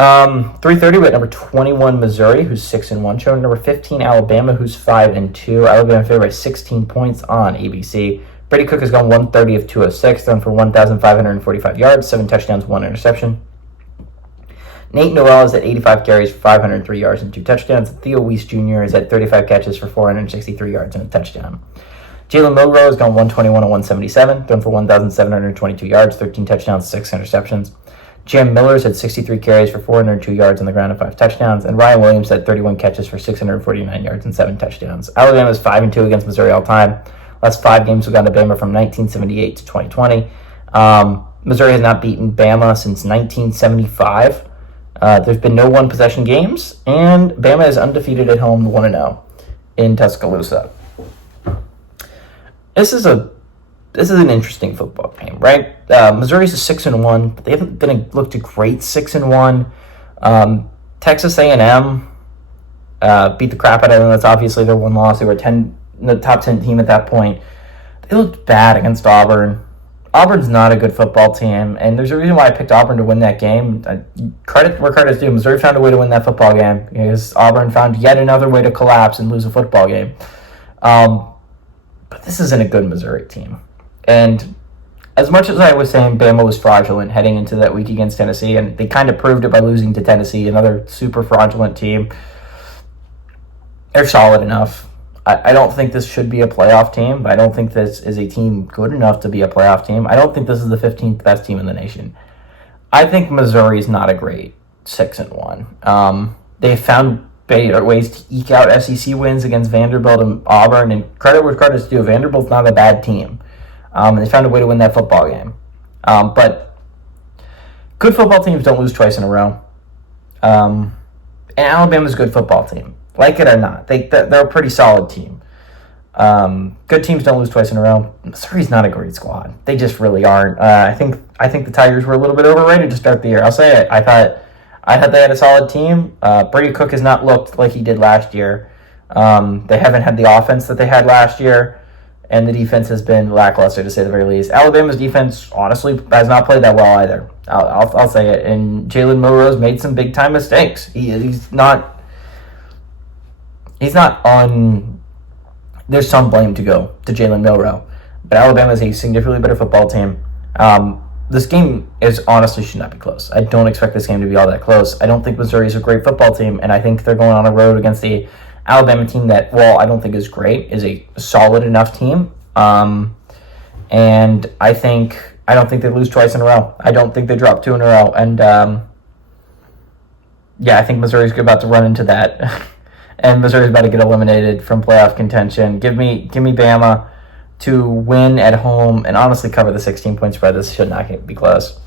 3:30 with number 21 Missouri, who's 6-1, showing number 15 Alabama, who's 5-2. Alabama favored by 16 points on ABC. Brady Cook has gone 130 of 206, thrown for 1,545 yards, 7 touchdowns, 1 interception. Nate Noel is at 85 carries for 503 yards and 2 touchdowns. Theo Weiss Jr. is at 35 catches for 463 yards and a touchdown. Jalen Milroe has gone 121 of 177, thrown for 1,722 yards, 13 touchdowns, 6 interceptions. Jam Miller's had 63 carries for 402 yards on the ground and 5 touchdowns, and Ryan Williams had 31 catches for 649 yards and 7 touchdowns. Alabama is 5-2 against Missouri all time. Last 5 games have gone to Bama from 1978 to 2020. Missouri has not beaten Bama since 1975. There's been no one-possession games, and Bama is undefeated at home, 1-0 in Tuscaloosa. This is an interesting football game, right? Missouri's a 6-1, but they haven't been looked a great 6-1. Texas A&M beat the crap out of them. That's obviously their one loss. They were the top 10 team at that point. They looked bad against Auburn. Auburn's not a good football team, and there's a reason why I picked Auburn to win that game. Credit where credit's due. Missouri found a way to win that football game because Auburn found yet another way to collapse and lose a football game. But this isn't a good Missouri team. And as much as I was saying Bama was fraudulent heading into that week against Tennessee, and they kind of proved it by losing to Tennessee, another super fraudulent team, they're solid enough. I don't think this should be a playoff team, but I don't think this is a team good enough to be a playoff team. I don't think this is the 15th best team in the nation. I think Missouri is not a great 6-1. They found ways to eke out SEC wins against Vanderbilt and Auburn, and credit where credit's due. Vanderbilt's not a bad team. And they found a way to win that football game. But good football teams don't lose twice in a row. And Alabama's a good football team. Like it or not, they're a pretty solid team. Good teams don't lose twice in a row. Missouri's not a great squad. They just really aren't. I think the Tigers were a little bit overrated to start the year. I'll say it. I thought they had a solid team. Brady Cook has not looked like he did last year. They haven't had the offense that they had last year, and the defense has been lackluster to say the very least. Alabama's defense honestly has not played that well either. I'll say it. And Jalen Milroe's made some big time mistakes. He's not on. There's some blame to go to Jalen Milroe, but Alabama is a significantly better football team. This game honestly should not be close. I don't expect this game to be all that close. I don't think Missouri is a great football team, and I think they're going on a road against the Alabama team that, well, I don't think is great, is a solid enough team. And I don't think they lose twice in a row. I don't think they drop 2 in a row. And I think Missouri's about to run into that. And Missouri's about to get eliminated from playoff contention. Give me Bama to win at home and honestly cover the 16-point spread. This should not be close.